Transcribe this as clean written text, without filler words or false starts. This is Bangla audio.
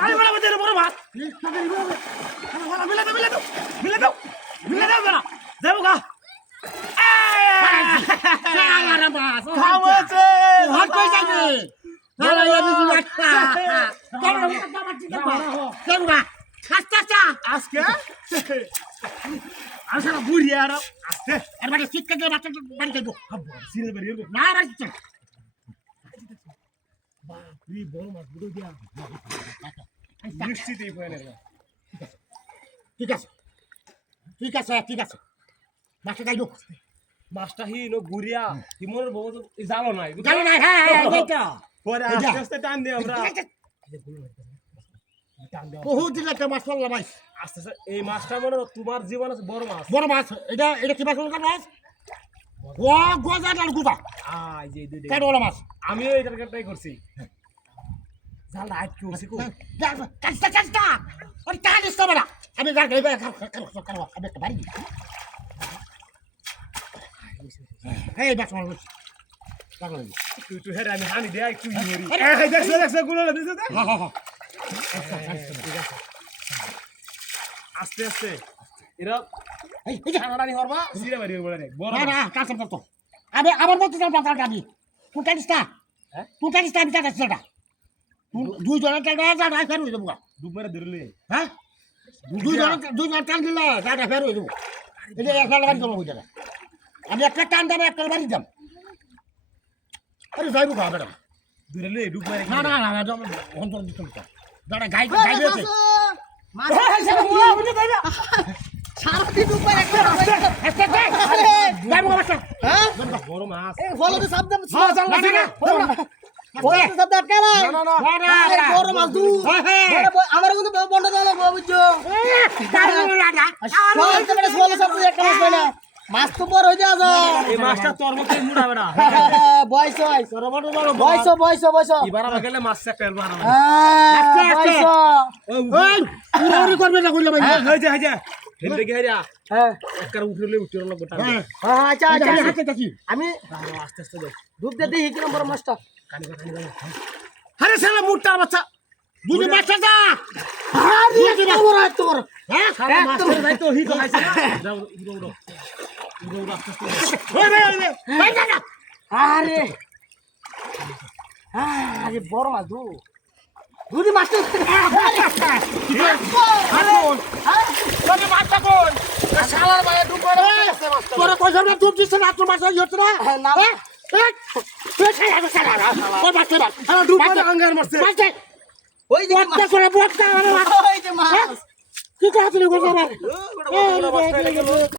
আরে বড় মধ্যে বড় মাছ মিলে দাও না দেবো গা খাওয়াছে হাত কই যাবে আরে এই বাচ্চা কেন না খাস্তা আজকে আসলে বুড়ি আর আজকে এর মানে শিক্ষা দিয়ে বাচ্চা বাড়ি যাইবো সিরিয়াল বেরিয়ে না বাড়ি চল বাপরে বড় মাছ বুড়ো দিয়া নিশ্চিতই পড়ে না ঠিক আছে ঠিক আছে ঠিক আছে বাচ্চা যাইবো মাছটা হিনো গুড়িয়া হিমনের বউ তো জানো নাই জানো না হ্যাঁ এইটা পরে আস্তে আস্তে টান দিই আমরা বহুত দিন একটা মাছ পড়লাম ভাই আস্তে আস্তে এই মাছটা মনে হয় তোমার জীবনে বড় মাছ বড় মাছ এটা কি মাছ বলছো মাছ ও গোজা ডাল গুবা এই যে দুই কেন বড় মাছ আমিও এটার কাটাই করছি জাল আট কি করছি কাস্তা ওই টানিস তো বড় আমি গাড়ি আমি একটা বাড়ি এই বাস মাছ পাগল তুই হেরে আমি হানি দেই একটু ইমরি এই দেখছ গুলো দিছ দে আস্তে আস্তে এরা এই টানাটানি করবা সিরে বাড়ি বলে রে বড় না না কাছে তো আমি আবার বলতে যাব টাকা আমি তুই টানিস না তুই টানিস না আমি টাকা সেটা দুই জনের টাকা যা ফের হয়ে যাবো ডুব মেরে ধরলে হ্যাঁ দুই জন টান দিলে যা ফের হয়ে যাবো এটা একটা লাগাই জমা হয়ে যাবে আমি একটা টান দাম একটা বাড়ি দাম আরে যাইবো খাবে না ধরলে ডুব মেরে না না না অন্তর দিতে দাঁড়া গাই গাইছে সারাদিন উপরে বড় মাছ ফলো তো শব্দ হ্যাঁ চল না ফলো তো শব্দ আটকালা বড় মাছ দু আমার কিন্তু বন্ধ দেওয়া বুঝছো ফলো শব্দ একটা মাছ কইলা মাছ তো বড় হয়ে যাবে এই মাছটা তোর মতো মুড়াবে না বয়স এবার আমরা গেলে মাছ একটা এলবা না ওই পুরোরি করবে না কইলে ভাই হই যা হেলতে গিয়ে যা একবার উঠলে উঠে না গোটা আচ্ছা আমি আস্তে আস্তে দেখ দুধ দিয়ে দিই কি নম্বর মাছটা আরে শালা মুট্টা বাচ্চা বুঝে বাচ্চা যা তোর হ্যাঁ মাছের দায়িত্ব হি তো খাইছে না যাও উড়ো আস্তে আস্তে ভাই যা আরে আরে বড় মাছ দুধি মাছটা তোর বাচ্চা কোন শালার ভাই ডুব করে তোর কইছ না ডুব দিছ না তোর বাচ্চা ইয়ত না না তুই শালা শালা তোর বাচ্চা ডুব করে আঙ্গার মারছে বাচ্চা ওই যে বক্তা করে বক্তা ওই যে মাছ কি কথা তুমি কইছ